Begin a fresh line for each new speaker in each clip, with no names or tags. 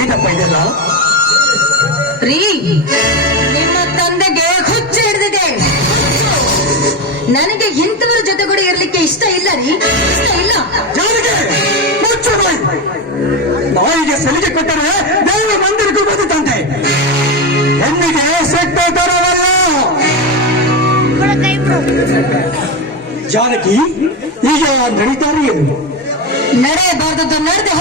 ಏನಪ್ಪ ಇದೆಲ್ಲ?
ರೀ ನಿಮ್ಮ ತಂದೆಗೆ ಹುಚ್ಚು ಹಿಡಿದಿದೆ. ನನಗೆ ಇಂಥವರ ಜೊತೆಗೂಡಿ ಇರ್ಲಿಕ್ಕೆ ಇಷ್ಟ ಇಲ್ಲ ರೀ. ಇಷ್ಟ ಇಲ್ಲ.
ಯಾರಿಗೆ? ಬಾಯಿ. ನಾಯಿಗೆ ಸಲಿಗೆ ಕೊಟ್ಟರೆ ದೇವ ಮಂದಿರಕ್ಕೂ ಬದುಕಂತೆ ಹೆಣ್ಣಿಗೆ ಸೆಟ್ಟ ತರವಲ್ಲ. ಜಾನಕಿ ಈಗ ನಡೀತಾರೆ ಏನು
ನಡೆಯಬಾರದು ನಡೆದು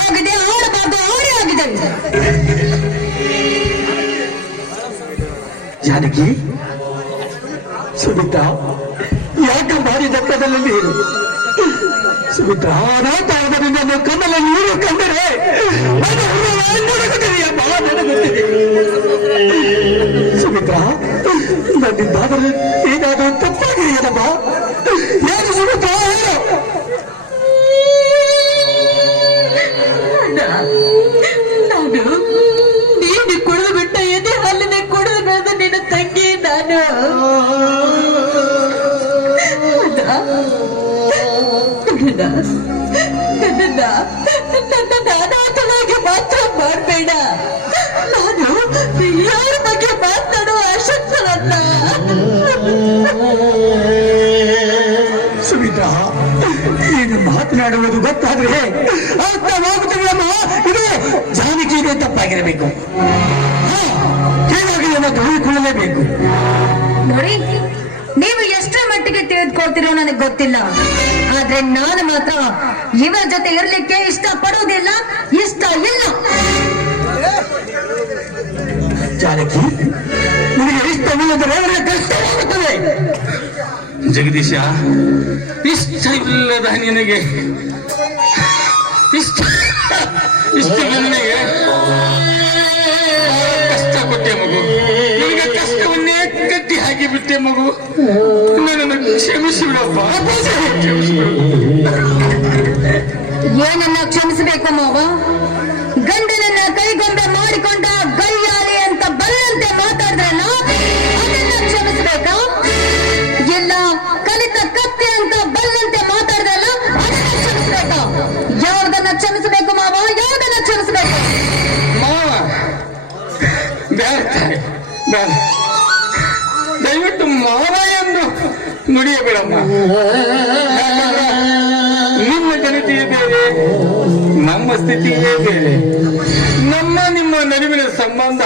ಜಾನಕಿ ಸುಮಿತ್ರ ಯಾಕೆ ಬಾರಿ ದಕ್ಕದಲ್ಲಿ ನೀರು ಸುಮಿತ್ರ ಅನಾಥಾದರಿಂದ ನನ್ನ ಕಣ್ಣಲ್ಲಿ ನೀರು ಕಂಡರೆ ಅದು ನನಗುತ್ತಿದೆಯ ಬಹಳ ನನಗುತ್ತಿದೆ ಸುಮಿತ್ರ ನನ್ನಿಂದಾದರೆ
ನಾನು? ನನ್ನನ್ನ ನನ್ನ ನಾನಾಥವಾಗಿ ಮಾತ್ರ ಮಾಡಬೇಡ. ನಾನು ಯಾರ ಬಗ್ಗೆ ಮಾತನಾಡುವ ಅಶಕ್ತನಲ್ಲ
ಸುಮಿತಾ ನೀನು ಮಾತನಾಡುವುದು ಗೊತ್ತಾದ್ರೆ ಅರ್ಥವಾಗುತ್ತಿಲ್ಲಮ್ಮ ಇದು ಜಾನಕಿಗೆ ತಪ್ಪಾಗಿರಬೇಕು. ನನ್ನ ತಿಳಿದುಕೊಳ್ಳಲೇಬೇಕು
ನೋಡಿ ನೀವು ಎಷ್ಟರ ಮಟ್ಟಿಗೆ ತಿಳಿದುಕೊಳ್ತಿರೋ ನನಗೆ ಗೊತ್ತಿಲ್ಲ. ಆದ್ರೆ ನಾನು ಮಾತ್ರ ಇವರ ಜೊತೆ ಇರ್ಲಿಕ್ಕೆ ಇಷ್ಟ ಪಡೋದಿಲ್ಲ ಇಷ್ಟ ಇಲ್ಲ.
ಜಾನಕಿ ನಿಮಗೆ ಇಷ್ಟವಿಲ್ಲದರೆ ಅವರಿಗೆ ಕಷ್ಟವಾಗುತ್ತದೆ
ಜಗದೀಶ ಇಷ್ಟವಿಲ್ಲದ ನಿನಗೆ ಇಷ್ಟ ಇಷ್ಟ ನಿನಗೆ ಕಷ್ಟ ಕೊಟ್ಟೆ ಮಗು. ಹಾಕಿ ಬಿಟ್ಟೆ ಮಗು. ನನ್ನನ್ನು ಕ್ಷಮಿಸಿಬಿಡಪ್ಪ. ಕ್ಷಮಿಸಿಬಿಡು
ಏನನ್ನ ಕ್ಷಮಿಸಬೇಕು ಮಗ? ಗಂಡನನ್ನ ಕೈಗೊಂಡ ಮಾಡಿಕೊಂಡ ಗೈಯಾಲಿ ಅಂತ ಬಲ್ಲಂತೆ ಮಾತಾಡಿದ್ರಲ್ಲ ಅದನ್ನ ಕ್ಷಮಿಸಬೇಕಾ? ಇಲ್ಲ ಕಲಿತ ಕತ್ತೆ ಅಂತ ಬಲ್ಲಂತೆ ಮಾತಾಡಿದ್ರಲ್ಲ ಅದನ್ನ ಕ್ಷಮಿಸಬೇಕಾ? ಯಾವ್ದನ್ನ ಕ್ಷಮಿಸಬೇಕು ಮಾವ? ಯಾವ್ದನ್ನ ಕ್ಷಮಿಸಬೇಕು?
ಮಾವ. ಬೇಡ ತಾಯಿ, ನುಡಿಯಬೇಡಮ್ಮ. ನಿಮ್ಮ ಜನತೆಯೇ ಬೇರೆ ನಮ್ಮ ಸ್ಥಿತಿಯೇ ಬೇರೆ. ನಮ್ಮ ನಿಮ್ಮ ನಡುವಿನ ಸಂಬಂಧ.